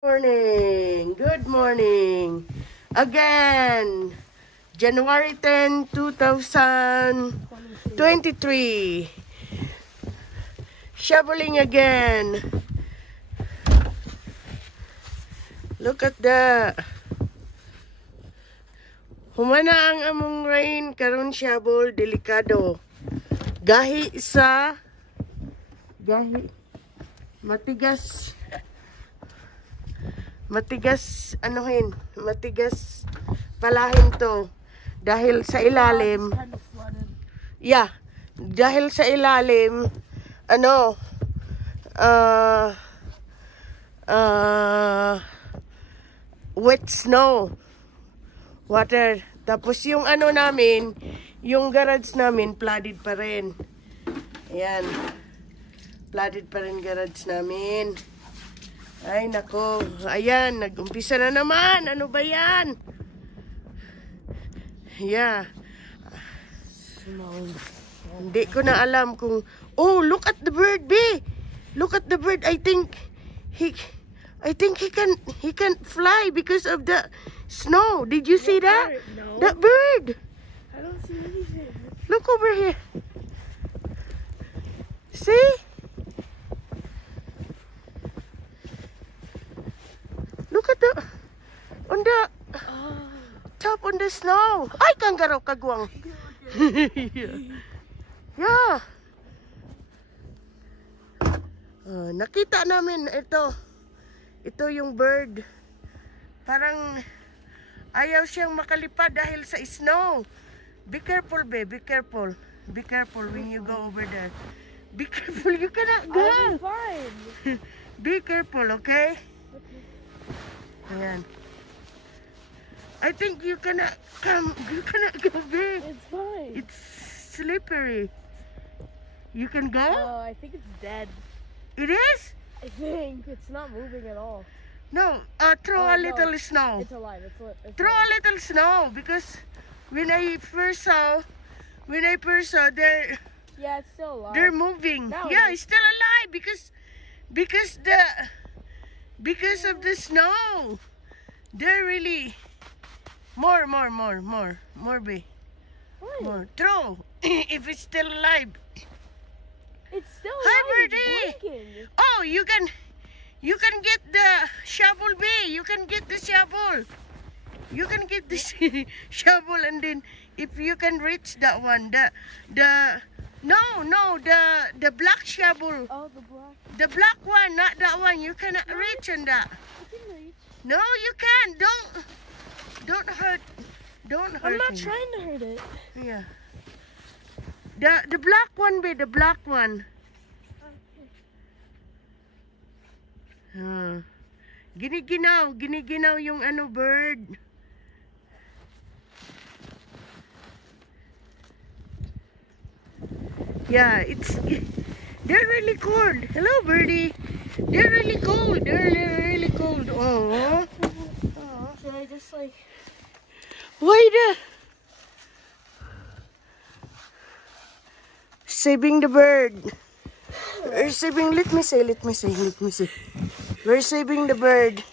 Morning. Good morning. Again, January 10, 2023. Shoveling again. Look at the humana ang among rain karon shovel delikado. Gahi matigas palahin to dahil sa ilalim. Yeah, dahil sa ilalim wet snow water. Tapos yung namin, yung garage namin flooded pa rin. Ayan, flooded pa rin garage namin. Ay, nako. Ayan, nag-umpisa na naman. Ano ba yan? Yeah. Hindi ko na alam kung... Oh, look at the bird, B! Look at the bird. I think he can fly because of the snow. Did you see that? No. That bird. I don't see anything. Look over here. See? Look at on the top on the snow. Ay, kangaroo kagwang. Yeah. Nakita namin ito. Ito yung bird. Parang ayaw siyang makalipad dahil sa snow. Be careful, babe. Be careful. Be careful when you go over there. Be careful. You cannot go. I'm fine. Be careful, okay? Ayan. I think you cannot go big. It's fine. It's slippery. You can go? Oh, I think it's dead. It is? I think it's not moving at all. No, throw a little snow. It's alive. It's Throw a little snow because when I first saw they're Yeah, it's still alive. they're moving. Now Yeah, it it's still alive because of the snow. They're really more, be. What? More. Throw if it's still alive. It's still Hi, alive. birdie. It's blinking. Oh, you can get the shovel, B. You can get the shovel. You can get the shovel, and then if you can reach that one, the black shovel. Oh, the black. The black one, not that one. You cannot reach on that. I can reach. No, you can't. Don't hurt. Don't hurt I'm not him. trying to hurt it. Yeah. The black one, be the black one. Giniginaw yung bird. Yeah, they're really cold. Hello, birdie. They're really cold. They're really cold. Oh. Should I just like... Why saving the bird? We're saving, let me say. We're saving the bird.